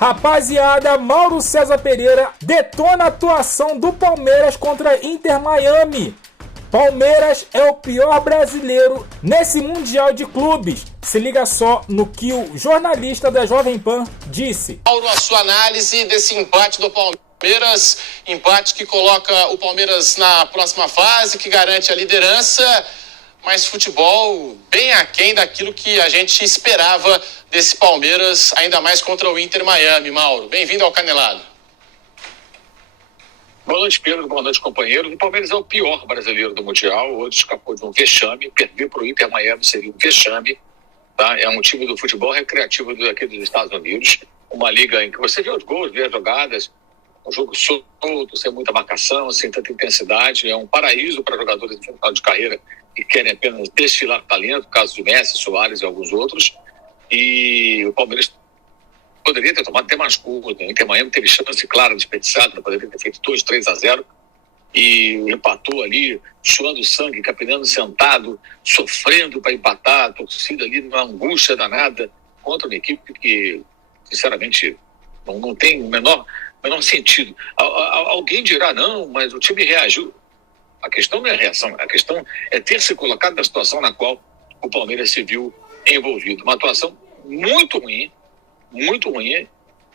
Rapaziada, Mauro César Pereira detona a atuação do Palmeiras contra Inter Miami. Palmeiras é o pior brasileiro nesse Mundial de Clubes. Se liga só no que o jornalista da Jovem Pan disse. Mauro, a sua análise desse empate do Palmeiras, empate que coloca o Palmeiras na próxima fase, que garante a liderança, mas futebol bem aquém daquilo que a gente esperava desse Palmeiras, ainda mais contra o Inter Miami. Mauro, bem-vindo ao Canelado. Boa noite, Pedro. Boa noite, companheiro. O Palmeiras é o pior brasileiro do Mundial. Hoje escapou de um vexame. Perder para o Inter Miami seria um vexame. Tá? É um time do futebol recreativo aqui dos Estados Unidos. Uma liga em que você vê os gols, vê as jogadas. Um jogo solto, sem muita marcação, sem tanta intensidade. É um paraíso para jogadores de final de carreira que querem apenas desfilar talento, caso de Messi, Soares e alguns outros. E o Palmeiras poderia ter tomado até mais gols, né? O Inter Miami teve chance clara, desperdiçada, poderia ter feito 2-3-0 e empatou ali, suando sangue, capinando sentado, sofrendo para empatar, a torcida ali numa angústia danada contra uma equipe que, sinceramente, não tem o menor sentido. Alguém dirá, não, mas o time reagiu. A questão não é a reação, a questão é ter se colocado na situação na qual o Palmeiras se viu envolvido. Uma atuação muito ruim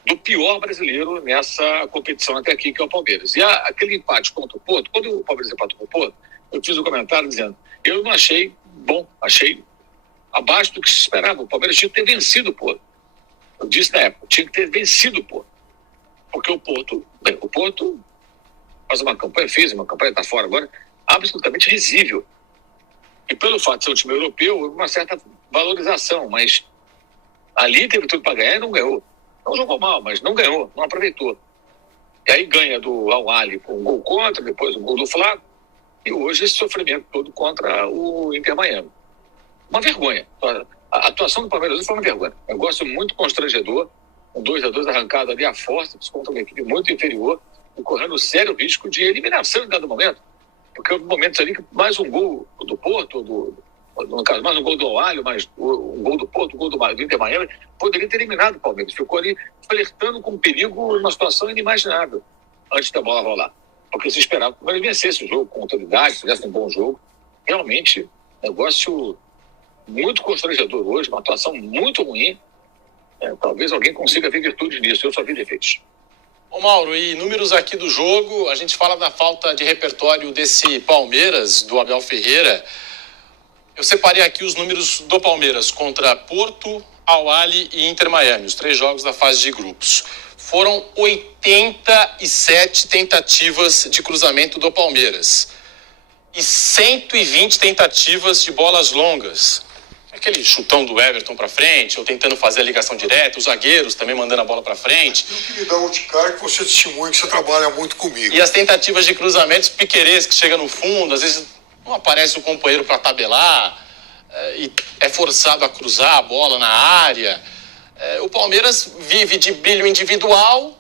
do pior brasileiro nessa competição até aqui, que é o Palmeiras. E aquele empate contra o Porto, quando o Palmeiras empatou com o Porto, eu fiz um comentário dizendo, eu não achei bom, achei abaixo do que se esperava. O Palmeiras tinha que ter vencido o Porto. Eu disse na época, tinha que ter vencido o Porto. Porque o Porto faz uma campanha, está fora agora, absolutamente risível. E pelo fato de ser um time europeu, houve uma certa valorização, mas ali teve tudo para ganhar e não ganhou. Não jogou mal, mas não ganhou, não aproveitou. E aí ganha do Al-Ahly com um gol contra, depois um gol do Flamengo, e hoje esse sofrimento todo contra o Inter Miami. Uma vergonha. A atuação do Palmeiras foi uma vergonha. Um negócio muito constrangedor, um 2-2 arrancado ali à força, contra uma equipe muito inferior, e correndo sério risco de eliminação em dado momento. Porque houve momentos ali que mais um gol do Porto, no caso, mais um gol do Al-Ahly, mais um gol do Porto, um gol do Inter Miami, poderia ter eliminado o Palmeiras. Ficou ali flertando com um perigo, uma situação inimaginável antes da bola rolar. Porque se esperava que o Palmeiras vencesse o jogo com autoridade, fizesse um bom jogo. Realmente, negócio muito constrangedor hoje, uma atuação muito ruim. Talvez alguém consiga ver virtude nisso, eu só vi defeitos. Ô Mauro, e números aqui do jogo, a gente fala da falta de repertório desse Palmeiras, do Abel Ferreira. Eu separei aqui os números do Palmeiras contra Porto, Al-Ahly e Inter Miami, os 3 jogos da fase de grupos. Foram 87 tentativas de cruzamento do Palmeiras e 120 tentativas de bolas longas. Aquele chutão do Everton para frente, ou tentando fazer a ligação direta, os zagueiros também mandando a bola para frente. Eu queria dar um cara que você testemunha que você trabalha muito comigo. E as tentativas de cruzamentos, Piquerez que chega no fundo, às vezes não aparece o companheiro para tabelar, e é forçado a cruzar a bola na área. O Palmeiras vive de brilho individual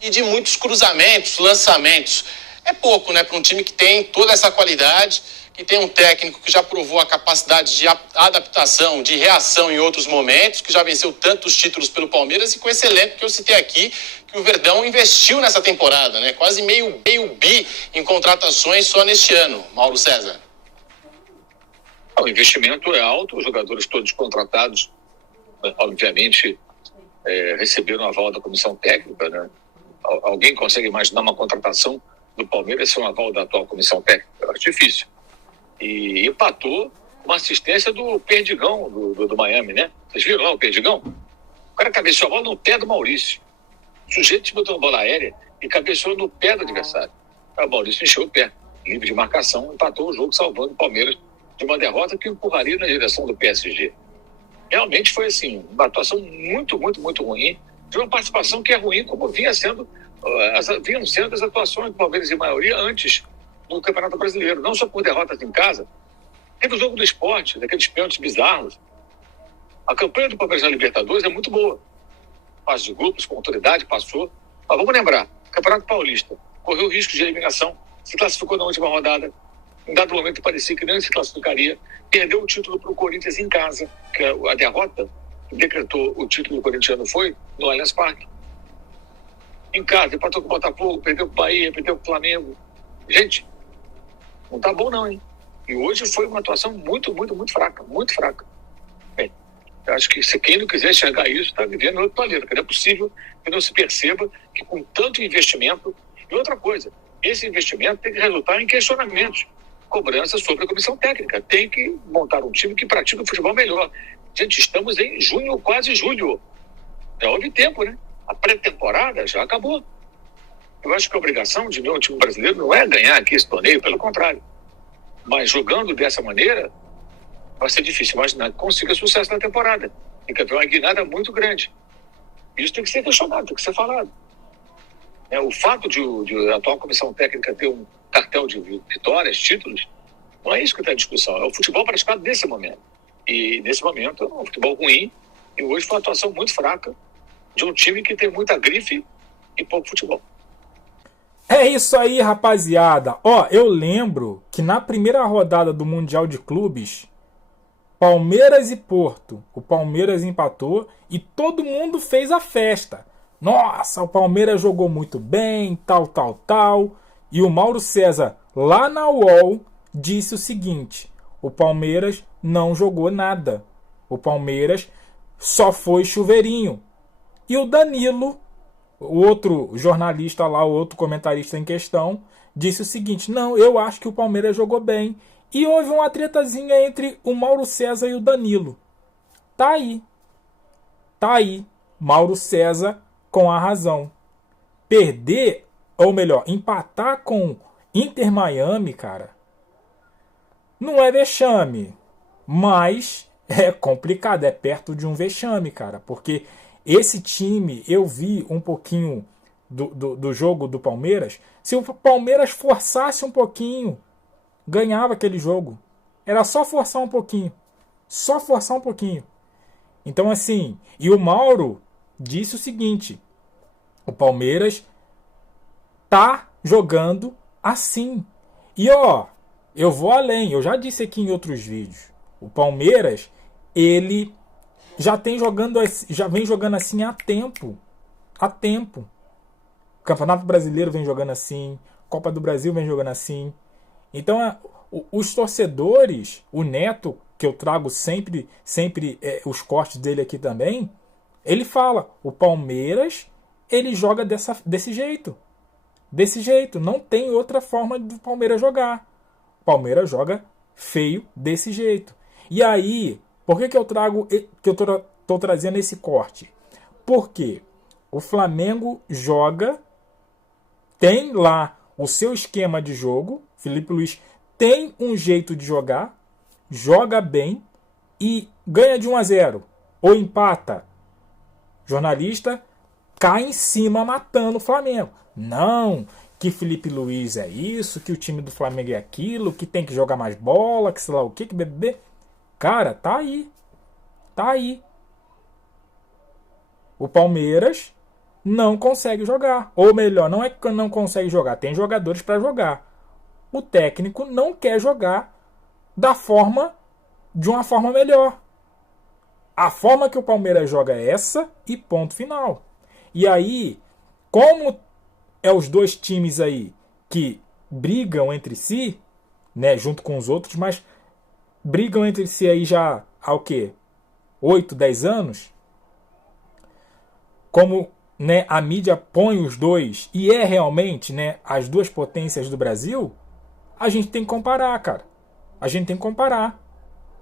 e de muitos cruzamentos, lançamentos. É pouco, né, para um time que tem toda essa qualidade, que tem um técnico que já provou a capacidade de adaptação, de reação em outros momentos, que já venceu tantos títulos pelo Palmeiras, e com esse elenco que eu citei aqui, que o Verdão investiu nessa temporada, né? Quase meio bi em contratações só neste ano. Mauro César. O investimento é alto, os jogadores todos contratados, obviamente, receberam aval da comissão técnica, né? Alguém consegue imaginar uma contratação do Palmeiras sem um aval da atual comissão técnica? É difícil. E empatou uma assistência do Perdigão, do Miami, né? Vocês viram lá o Perdigão? O cara cabeceou a bola no pé do Maurício. O sujeito botou uma bola aérea e cabeceou no pé do adversário. O Maurício encheu o pé, livre de marcação, empatou o jogo, salvando o Palmeiras de uma derrota que empurraria na direção do PSG. Realmente foi assim, uma atuação muito ruim, de uma participação que é ruim, como vinham sendo as atuações do Palmeiras em maioria antes do Campeonato Brasileiro, não só por derrotas em casa. Teve o jogo do Sport, daqueles pênaltis bizarros. A campanha do Palmeiras na Libertadores é muito boa. Fase de grupos, com autoridade, passou. Mas vamos lembrar, Campeonato Paulista correu risco de eliminação, se classificou na última rodada, em dado momento parecia que nem se classificaria, perdeu o título para o Corinthians em casa, que a derrota que decretou o título corintiano foi no Allianz Parque. em casa, empatou com o Botafogo, perdeu com o Bahia, perdeu com o Flamengo. Gente, não tá bom não, hein? E hoje foi uma atuação muito, muito, muito fraca, muito fraca. Bem, eu acho que se quem não quiser enxergar isso, está vivendo em outro planeta. Não é possível que não se perceba que com tanto investimento... E outra coisa, esse investimento tem que resultar em questionamentos, cobranças sobre a comissão técnica. Tem que montar um time que pratique o futebol melhor. Gente, estamos em junho, quase julho. Já houve tempo, né? A pré-temporada já acabou. Eu acho que a obrigação de meu time brasileiro não é ganhar aqui esse torneio, pelo contrário. Mas jogando dessa maneira, vai ser difícil imaginar que consiga sucesso na temporada. Tem que haver uma guinada muito grande. Isso tem que ser questionado, tem que ser falado. O fato de a atual comissão técnica ter um cartel de vitórias, títulos, não é isso que está em discussão. É o futebol praticado nesse momento. E nesse momento é um futebol ruim. E hoje foi uma atuação muito fraca de um time que tem muita grife e pouco futebol. É isso aí, rapaziada. Ó, eu lembro que na primeira rodada do Mundial de Clubes, Palmeiras e Porto, o Palmeiras empatou e todo mundo fez a festa. Nossa, o Palmeiras jogou muito bem, tal. E o Mauro César, lá na UOL, disse o seguinte: o Palmeiras não jogou nada. O Palmeiras só foi chuveirinho. E o Danilo, o outro jornalista lá, o outro comentarista em questão, disse o seguinte: não, eu acho que o Palmeiras jogou bem. E houve uma tretazinha entre o Mauro César e o Danilo. Tá aí. Mauro César com a razão. Perder, ou melhor, empatar com Inter Miami, cara, não é vexame. Mas é complicado, é perto de um vexame, cara. Porque esse time, eu vi um pouquinho do jogo do Palmeiras. Se o Palmeiras forçasse um pouquinho, ganhava aquele jogo. Era só forçar um pouquinho. Então, assim, e o Mauro disse o seguinte: o Palmeiras tá jogando assim. E ó, eu vou além, eu já disse aqui em outros vídeos. O Palmeiras, ele já vem jogando assim há tempo. O Campeonato Brasileiro vem jogando assim, Copa do Brasil vem jogando assim. Então, os torcedores, o Neto, que eu trago sempre os cortes dele aqui também, ele fala: o Palmeiras, ele joga desse jeito. Não tem outra forma do Palmeiras jogar. O Palmeiras joga feio desse jeito. E aí, por que eu tô trazendo esse corte? Porque o Flamengo tem lá o seu esquema de jogo. Felipe Luiz tem um jeito de jogar, joga bem e ganha de 1-0 ou empata. Jornalista cai em cima matando o Flamengo. Não, que Felipe Luiz é isso, que o time do Flamengo é aquilo, que tem que jogar mais bola, que sei lá o que bebê. Cara, tá aí. O Palmeiras não consegue jogar. Ou melhor, não é que não consegue jogar, tem jogadores para jogar. O técnico não quer jogar de uma forma melhor. A forma que o Palmeiras joga é essa e ponto final. E aí, como é os dois times aí que brigam entre si, né, junto com os outros, mas brigam entre si aí já há o quê? 8, 10 anos? Como, né, a mídia põe os dois e é realmente, né, as duas potências do Brasil, a gente tem que comparar, cara.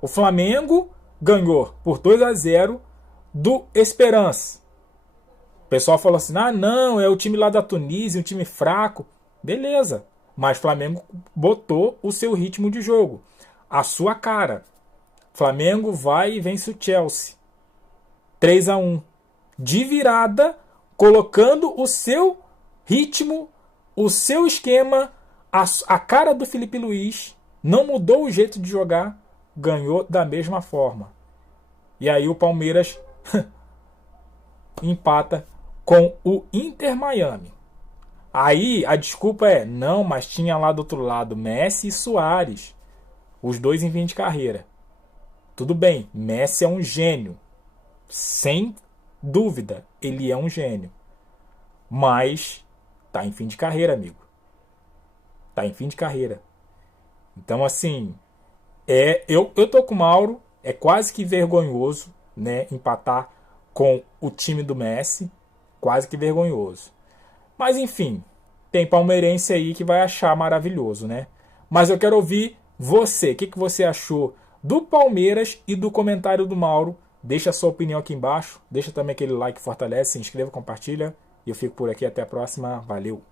O Flamengo ganhou por 2-0 do Esperance. O pessoal falou assim: ah, não, é o time lá da Tunísia, um time fraco. Beleza, mas o Flamengo botou o seu ritmo de jogo, a sua cara. Flamengo vai e vence o Chelsea 3-1 de virada, colocando o seu ritmo, o seu esquema, a cara do Felipe Luiz. Não mudou o jeito de jogar, ganhou da mesma forma. E aí o Palmeiras empata com o Inter Miami. Aí a desculpa é: não, mas tinha lá do outro lado Messi e Suárez, os dois em fim de carreira. Tudo bem, Messi é um gênio, sem dúvida, ele é um gênio. Mas tá em fim de carreira, amigo. Tá em fim de carreira. Então, assim, eu tô com o Mauro. É quase que vergonhoso, né, empatar com o time do Messi. Quase que vergonhoso. Mas, enfim, tem palmeirense aí que vai achar maravilhoso, né? Mas eu quero ouvir você. O que você achou do Palmeiras e do comentário do Mauro? Deixa a sua opinião aqui embaixo. Deixa também aquele like que fortalece. Se inscreva, compartilha. E eu fico por aqui. Até a próxima. Valeu!